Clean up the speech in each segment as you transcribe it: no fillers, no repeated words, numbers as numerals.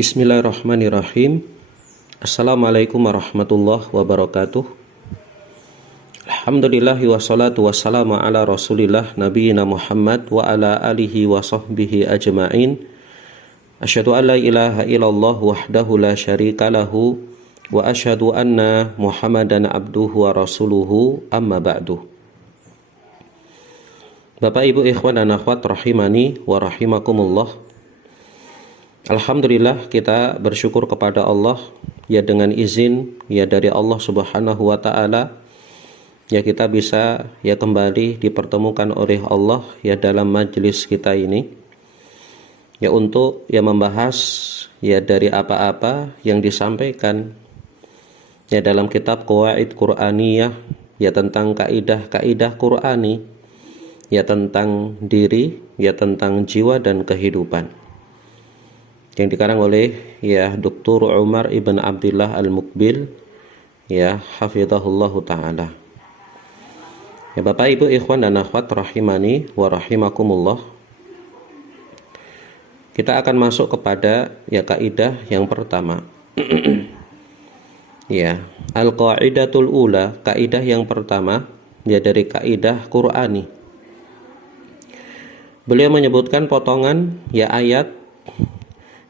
Bismillahirrahmanirrahim. Assalamualaikum warahmatullahi wabarakatuh. Alhamdulillahi wassalatu wassalamu ala rasulillah nabiyina Muhammad wa ala alihi wa sahbihi ajma'in. Asyhadu an la ilaha illallah wahdahu la syarika lahu wa asyhadu anna Muhammadan abduhu wa rasuluhu, amma ba'du. Bapak Ibu ikhwan dan akhwat rahimani wa rahimakumullah. Alhamdulillah, kita bersyukur kepada Allah ya, dengan izin ya dari Allah Subhanahu wa taala ya kita bisa ya kembali dipertemukan oleh Allah ya dalam majelis kita ini ya untuk ya membahas ya dari apa-apa yang disampaikan ya dalam kitab Qawaid Qur'aniyah ya tentang kaidah-kaidah Qur'ani ya tentang diri ya tentang jiwa dan kehidupan yang dikarang oleh ya Dr. Umar ibn Abdullah Al-Muqbil ya hafizahullahu ta'ala. Ya Bapak Ibu ikhwan dan akhwat rahimani wa rahimakumullah. Kita akan masuk kepada ya kaidah yang pertama. Ya, al-qaidatul ula, kaidah yang pertama ya dari kaidah Qur'ani. Beliau menyebutkan potongan ya ayat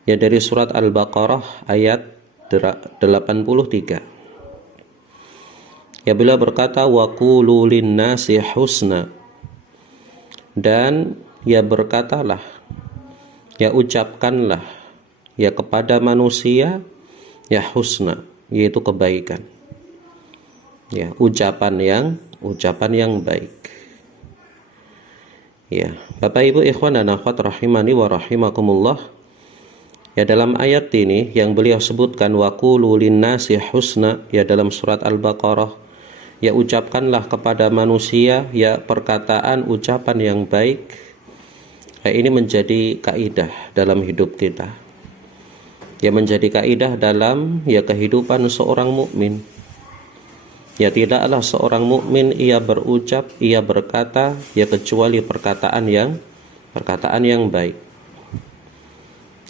ya dari surat Al-Baqarah ayat 83. Ya beliau berkata wa qulu linnasi husna, dan ya berkatalah ya ucapkanlah ya kepada manusia ya husna, yaitu kebaikan. Ya, ucapan yang baik. Ya, Bapak Ibu ikhwan dan akhwat rahimani wa rahimakumullah. Ya dalam ayat ini yang beliau sebutkan wa qulu linnasi husna ya dalam surat Al-Baqarah, ya ucapkanlah kepada manusia ya perkataan ucapan yang baik. Ya, ini menjadi kaidah dalam hidup kita. Ya menjadi kaidah dalam ya kehidupan seorang mukmin. Ya tidaklah seorang mukmin ia berucap, ia berkata ya kecuali perkataan yang baik.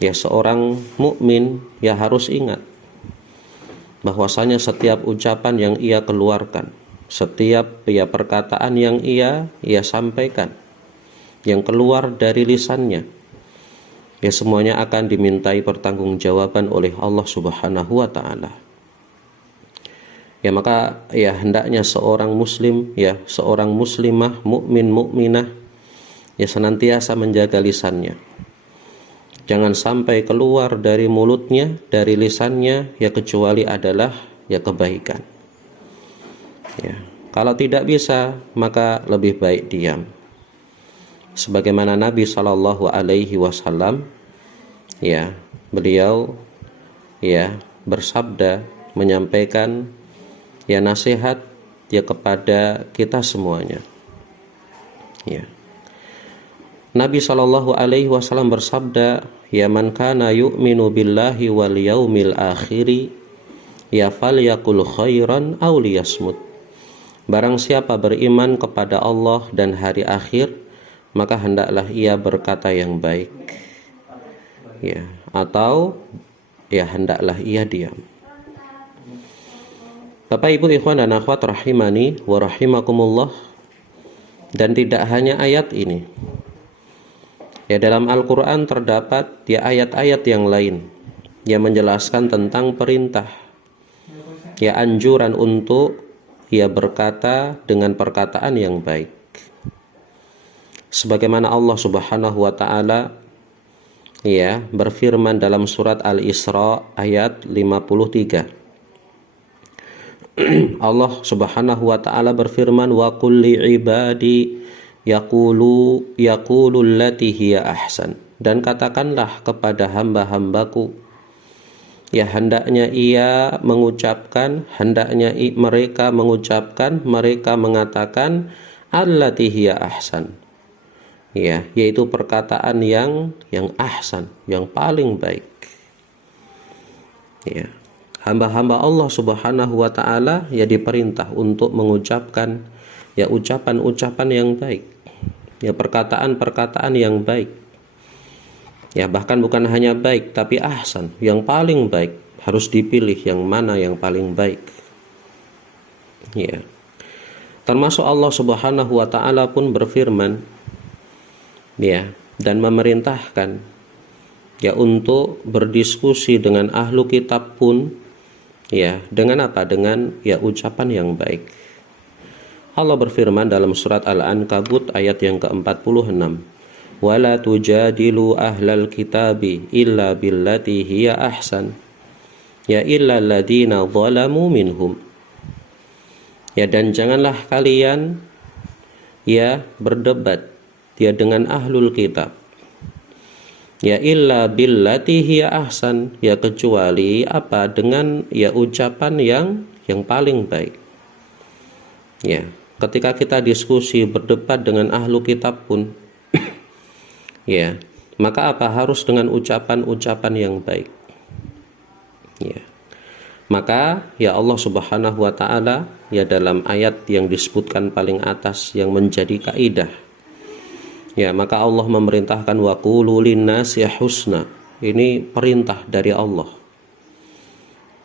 Ya seorang mukmin ya harus ingat bahwasanya setiap ucapan yang ia keluarkan, setiap ya perkataan yang ia sampaikan, yang keluar dari lisannya, ya semuanya akan dimintai pertanggungjawaban oleh Allah Subhanahu wa taala. Ya maka ya hendaknya seorang muslim ya seorang muslimah mukminah ya senantiasa menjaga lisannya. Jangan sampai keluar dari mulutnya, dari lisannya ya kecuali adalah ya kebaikan. Ya, kalau tidak bisa maka lebih baik diam. Sebagaimana Nabi Shallallahu Alaihi Wasallam ya beliau ya bersabda menyampaikan ya nasihat ya kepada kita semuanya. Ya. Nabi Shallallahu Alaihi Wasallam bersabda, ya man kana yu'minu billahi wal yaumil akhiri ya falyakul khairan aw liyasmut. Barang siapa beriman kepada Allah dan hari akhir, maka hendaklah ia berkata yang baik. Ya, atau ya hendaklah ia diam. Bapak Ibu ikhwan dan akhwat rahimani wa rahimakumullah. Dan tidak hanya ayat ini. Ya dalam Al-Quran terdapat ya ayat-ayat yang lain yang menjelaskan tentang perintah ya anjuran untuk ya berkata dengan perkataan yang baik. Sebagaimana Allah Subhanahu wa taala ya berfirman dalam surat Al-Isra ayat 53. Allah Subhanahu wa taala berfirman wa qul li ibadi yaqulu allati hiya ahsan, dan katakanlah kepada hamba-hambaku ya hendaknya mereka mengatakan allati hiya ahsan, ya yaitu perkataan yang ahsan, yang paling baik. Ya, hamba-hamba Allah Subhanahu wa taala ya diperintah untuk mengucapkan ya ucapan-ucapan yang baik, ya perkataan-perkataan yang baik. Ya, bahkan bukan hanya baik tapi ahsan, yang paling baik. Harus dipilih yang mana yang paling baik. Ya. Termasuk Allah Subhanahu wa taala pun berfirman, ya, dan memerintahkan ya untuk berdiskusi dengan ahlu kitab pun, ya, dengan apa? Dengan ya ucapan yang baik. Allah berfirman dalam surat Al-Ankabut ayat yang ke-46, wala tujadilu ahlal kitabi illa billati hiya ahsan, ya illa alladhina zalamu minhum. Ya, dan janganlah kalian ya berdebat ya dengan ahlul kitab, ya illa billati hiya ahsan, ya kecuali apa? Dengan ya ucapan yang paling baik. Ya, ketika kita diskusi berdebat dengan ahlu kitab pun ya, maka apa? Harus dengan ucapan-ucapan yang baik. Ya. Maka ya Allah Subhanahu wa taala ya dalam ayat yang disebutkan paling atas yang menjadi kaidah. Ya, maka Allah memerintahkan waqulu linnasi husna. Ini perintah dari Allah.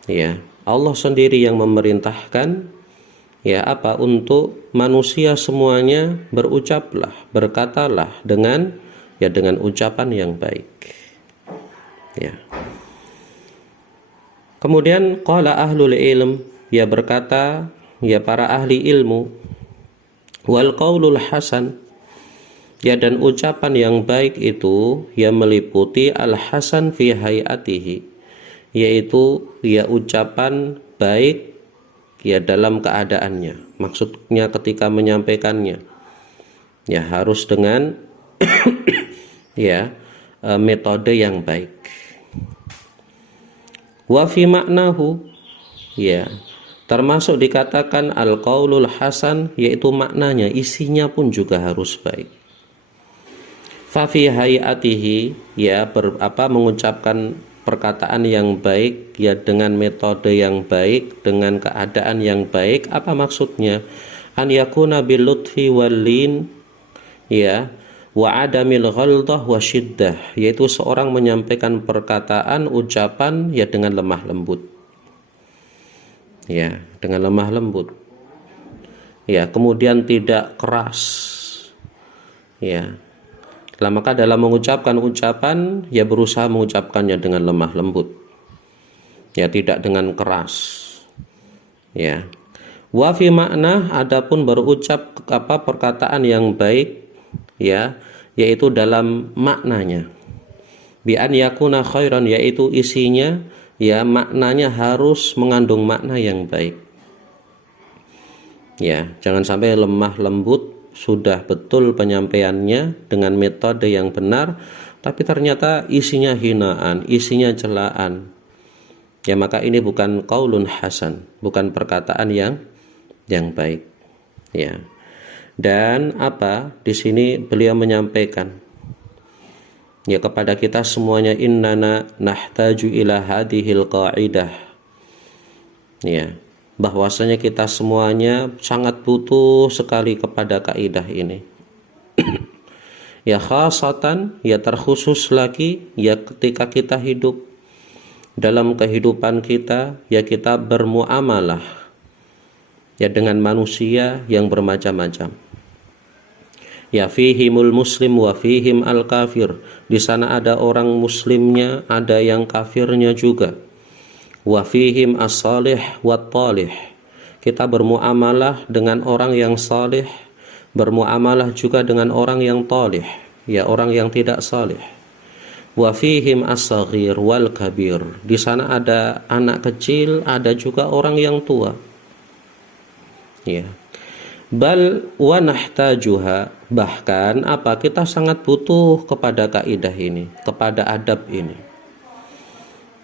Ya, Allah sendiri yang memerintahkan ya apa? Untuk manusia semuanya berucaplah, berkatalah dengan ucapan yang baik. Ya. Kemudian qala ahlul ilm, ya berkata ya para ahli ilmu, wal qaulul hasan, ya dan ucapan yang baik itu ya meliputi al hasan fi hayatihi, yaitu ya ucapan baik ya dalam keadaannya. Maksudnya ketika menyampaikannya ya harus dengan ya metode yang baik. Wa fi maknahu, ya termasuk dikatakan al-qaulul hasan, yaitu maknanya, isinya pun juga harus baik. Fa fi hayatihi, ya mengucapkan perkataan yang baik ya dengan metode yang baik, dengan keadaan yang baik. Apa maksudnya? An yakuna bil lutfi wal lin, ya wa adamil ghaldah wa syiddah, yaitu seorang menyampaikan perkataan, ucapan ya dengan lemah lembut. Ya, dengan lemah lembut. Ya, kemudian tidak keras. Ya. Maka dalam mengucapkan ucapan ya berusaha mengucapkannya dengan lemah lembut. Ya, tidak dengan keras. Ya. Wa fi makna, adapun berucap perkataan yang baik ya, yaitu dalam maknanya, bi an yakuna khairan, yaitu isinya ya maknanya harus mengandung makna yang baik. Ya, jangan sampai lemah lembut, sudah betul penyampaiannya dengan metode yang benar, tapi ternyata isinya hinaan, isinya celaan. Ya, maka ini bukan qaulun hasan, bukan perkataan yang baik. Ya. Dan apa? Di sini beliau menyampaikan ya kepada kita semuanya, innana nahtaju ila hadhil qaidah. Ya, bahwasanya kita semuanya sangat butuh sekali kepada kaidah ini. Ya khasatan, ya terkhusus lagi ya ketika kita hidup dalam kehidupan kita, ya kita bermuamalah ya dengan manusia yang bermacam-macam. Ya fihimul muslim wa fihim al kafir, di sana ada orang muslimnya, ada yang kafirnya juga. Wa fihim as-salih wa talih, kita bermuamalah dengan orang yang salih, bermuamalah juga dengan orang yang talih, ya orang yang tidak salih. Wa fihim as-saghir wal kabir, di sana ada anak kecil, ada juga orang yang tua. Ya. Bal wa nahtajuha, bahkan apa? Kita sangat butuh kepada kaidah ini, kepada adab ini.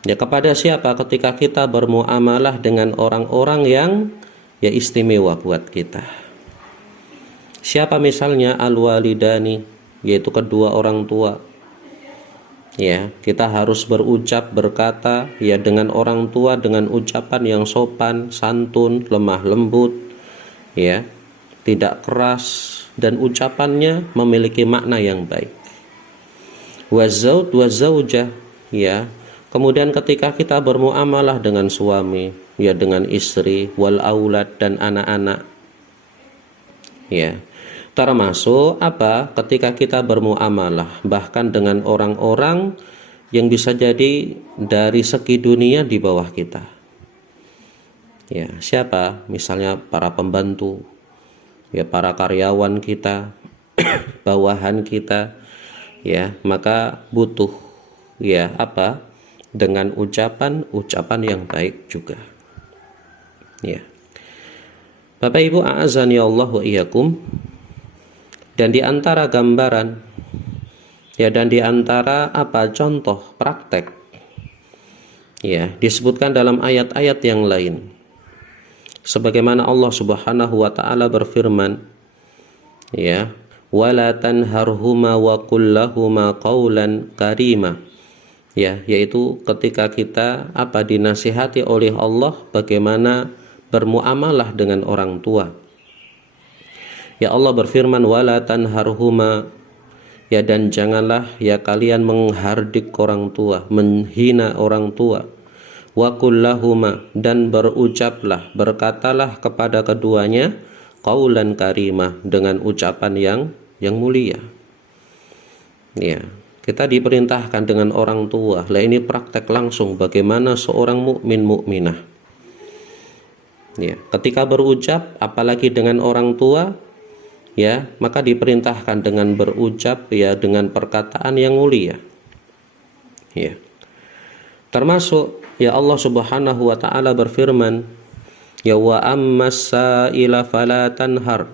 Ya, kepada siapa? Ketika kita bermuamalah dengan orang-orang yang ya istimewa buat kita. Siapa misalnya? Al-walidani, yaitu kedua orang tua. Ya, kita harus berucap, berkata ya dengan orang tua dengan ucapan yang sopan, santun, lemah lembut, ya, tidak keras, dan ucapannya memiliki makna yang baik. Wazzaud wazaujah, ya. Kemudian ketika kita bermuamalah dengan suami, ya, dengan istri, wal aulad, dan anak-anak, ya. Termasuk apa? Ketika kita bermuamalah bahkan dengan orang-orang yang bisa jadi dari segi dunia di bawah kita. Ya, siapa? Misalnya para pembantu, ya, para karyawan kita, bawahan kita, ya, maka butuh, ya, apa? Dengan ucapan yang baik juga. Ya. Bapak Ibu a'azani Allah wa iyyakum. Dan di antara gambaran, ya, dan di antara apa? Contoh praktek, ya, disebutkan dalam ayat-ayat yang lain. Sebagaimana Allah Subhanahu wa taala berfirman, ya, wala tanharhuma wa qul lahuma qaulan karima, ya, yaitu ketika kita apa? Dinasihati oleh Allah bagaimana bermuamalah dengan orang tua. Ya, Allah berfirman wala tanharhuma, ya, dan janganlah, ya, kalian menghardik orang tua, menghina orang tua. Wa qul lahuma, dan berucaplah, berkatalah kepada keduanya qaulan karimah, dengan ucapan yang mulia. Ya, kita diperintahkan dengan orang tua. Lah ini praktek langsung bagaimana seorang mukmin mukminah. Ya, ketika berucap apalagi dengan orang tua, ya, maka diperintahkan dengan berucap, ya, dengan perkataan yang mulia. Ya. Termasuk, ya, Allah Subhanahu wa taala berfirman, ya, wa ammas sa'ila fala tanhar.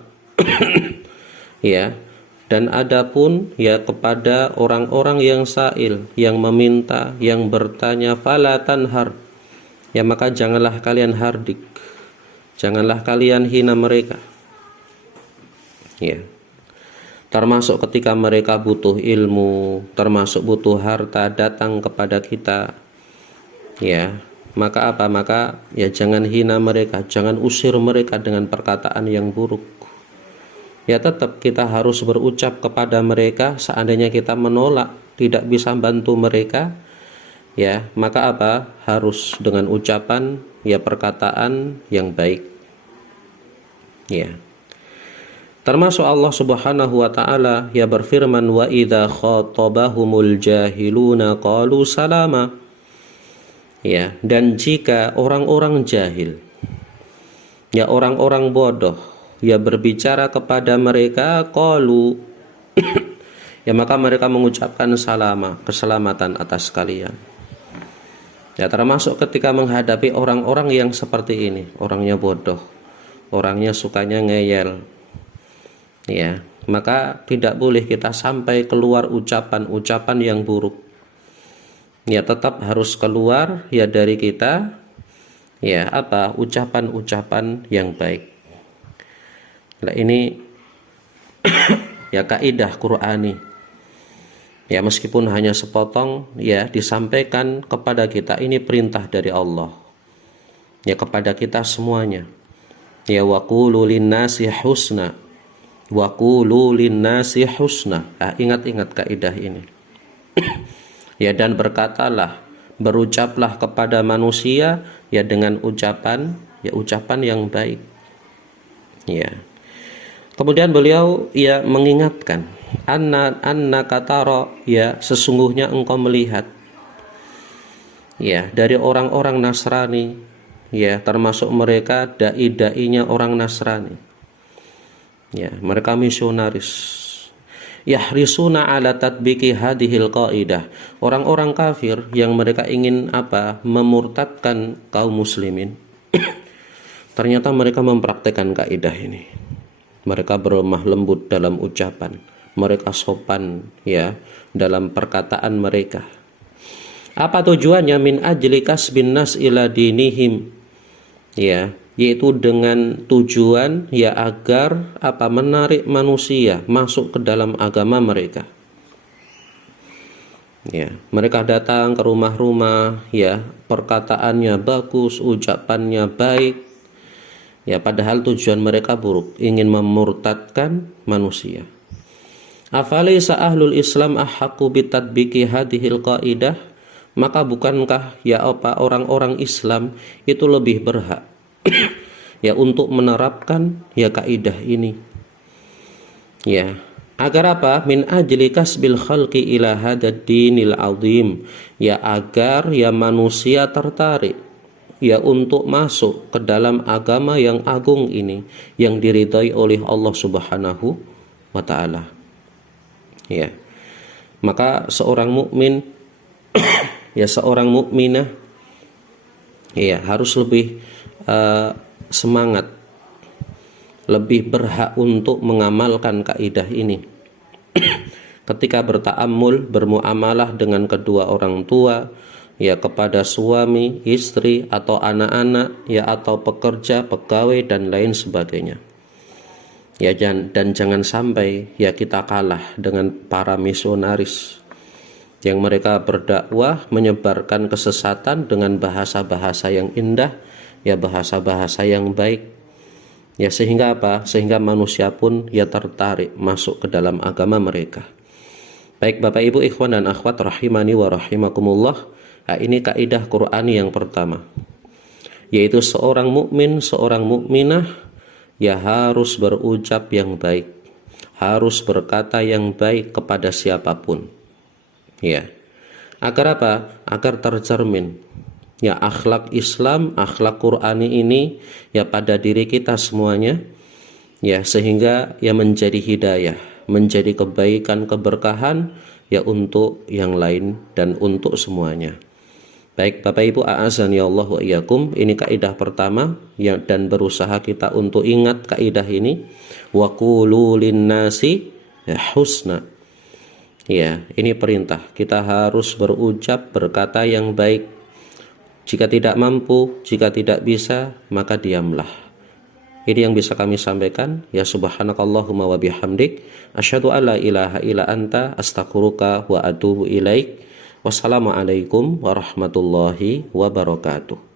Ya, dan adapun, ya, kepada orang-orang yang sa'il, yang meminta, yang bertanya, fala tanhar, ya, maka janganlah kalian hardik, janganlah kalian hina mereka. Ya. Termasuk ketika mereka butuh ilmu, termasuk butuh harta datang kepada kita, ya, maka apa? Maka, ya, jangan hina mereka, jangan usir mereka dengan perkataan yang buruk. Ya, tetap kita harus berucap kepada mereka. Seandainya kita menolak, tidak bisa bantu mereka, ya, maka apa? Harus dengan ucapan, ya, perkataan yang baik. Ya. Termasuk Allah Subhanahu wa taala, ya, berfirman wa idza khatabahumul jahiluna qalu salama. Ya, dan jika orang-orang jahil, ya, orang-orang bodoh, ya, berbicara kepada mereka qalu ya, maka mereka mengucapkan salama, keselamatan atas kalian. Ya, termasuk ketika menghadapi orang-orang yang seperti ini, orangnya bodoh, orangnya sukanya ngeyel, ya, maka tidak boleh kita sampai keluar ucapan-ucapan yang buruk. Ya, tetap harus keluar, ya, dari kita, ya, apa? Ucapan-ucapan yang baik. Nah, ini ya, kaidah Qur'ani. Ya, meskipun hanya sepotong, ya, disampaikan kepada kita, ini perintah dari Allah, ya, kepada kita semuanya. Ya, waqulu linnasi husna, waqulu linnasi husna. Nah, ingat-ingat kaidah ini. Ya, dan berkatalah, berucaplah kepada manusia, ya, dengan ucapan, ya, ucapan yang baik. Ya. Kemudian beliau, ya, mengingatkan, anna kataro, ya, sesungguhnya engkau melihat, ya, dari orang-orang Nasrani, ya, termasuk mereka dai-dainya orang Nasrani. Ya, mereka misionaris. Yahrisuna ala tatbiki hadhil qaidah. Orang-orang kafir yang mereka ingin apa? Memurtadkan kaum muslimin. Ternyata mereka mempraktekkan kaidah ini. Mereka berlemah lembut dalam ucapan, mereka sopan, ya, dalam perkataan mereka. Apa tujuannya? Min ajli kasbin nas ila dinihim, ya, yaitu dengan tujuan, ya, agar apa? Menarik manusia masuk ke dalam agama mereka. Ya, mereka datang ke rumah-rumah, ya, perkataannya bagus, ucapannya baik, ya, padahal tujuan mereka buruk, ingin memurtadkan manusia. Afalaysa ahlul Islam ahaqqu bitadbiki hadhil qaidah? Maka bukankah ya apa orang-orang Islam itu lebih berhak ya untuk menerapkan ya kaidah ini? Ya, agar apa? Min ajli kasbil khalqi ila hadad dinil azim. Ya agar ya manusia tertarik ya untuk masuk ke dalam agama yang agung ini, yang diridhai oleh Allah Subhanahu wa taala. Ya. Maka seorang mukmin ya seorang mukminah ya harus lebih semangat, lebih berhak untuk mengamalkan kaidah ini. Ketika berta'ammul, bermuamalah dengan kedua orang tua, ya kepada suami, istri, atau anak-anak, ya atau pekerja, pegawai, dan lain sebagainya. Ya dan jangan sampai ya kita kalah dengan para misionaris yang mereka berdakwah menyebarkan kesesatan dengan bahasa-bahasa yang indah, ya bahasa-bahasa yang baik. Ya sehingga apa? Sehingga manusia pun ya tertarik masuk ke dalam agama mereka. Baik Bapak Ibu ikhwan dan akhwat rahimani wa rahimakumullah. Nah, ini kaidah Qur'ani yang pertama, yaitu seorang mukmin, seorang mukminah ya harus berucap yang baik, harus berkata yang baik kepada siapapun. Ya. Agar apa? Agar tercermin ya akhlak Islam, akhlak Qur'ani ini ya pada diri kita semuanya, ya sehingga ya menjadi hidayah, menjadi kebaikan, keberkahan ya untuk yang lain dan untuk semuanya. Baik Bapak Ibu a'azani Allah wa iyyakum, ini kaidah pertama ya, dan berusaha kita untuk ingat kaidah ini, wa qulu linnasi ya husna. Ya, ini perintah, kita harus berucap, berkata yang baik. Jika tidak mampu, jika tidak bisa, maka diamlah. Ini yang bisa kami sampaikan. Ya subhanakallahumma wa bihamdik, asyhadu an la ilaha illa anta, astaghfiruka wa atubu ilaik. Wassalamualaikum warahmatullahi wabarakatuh.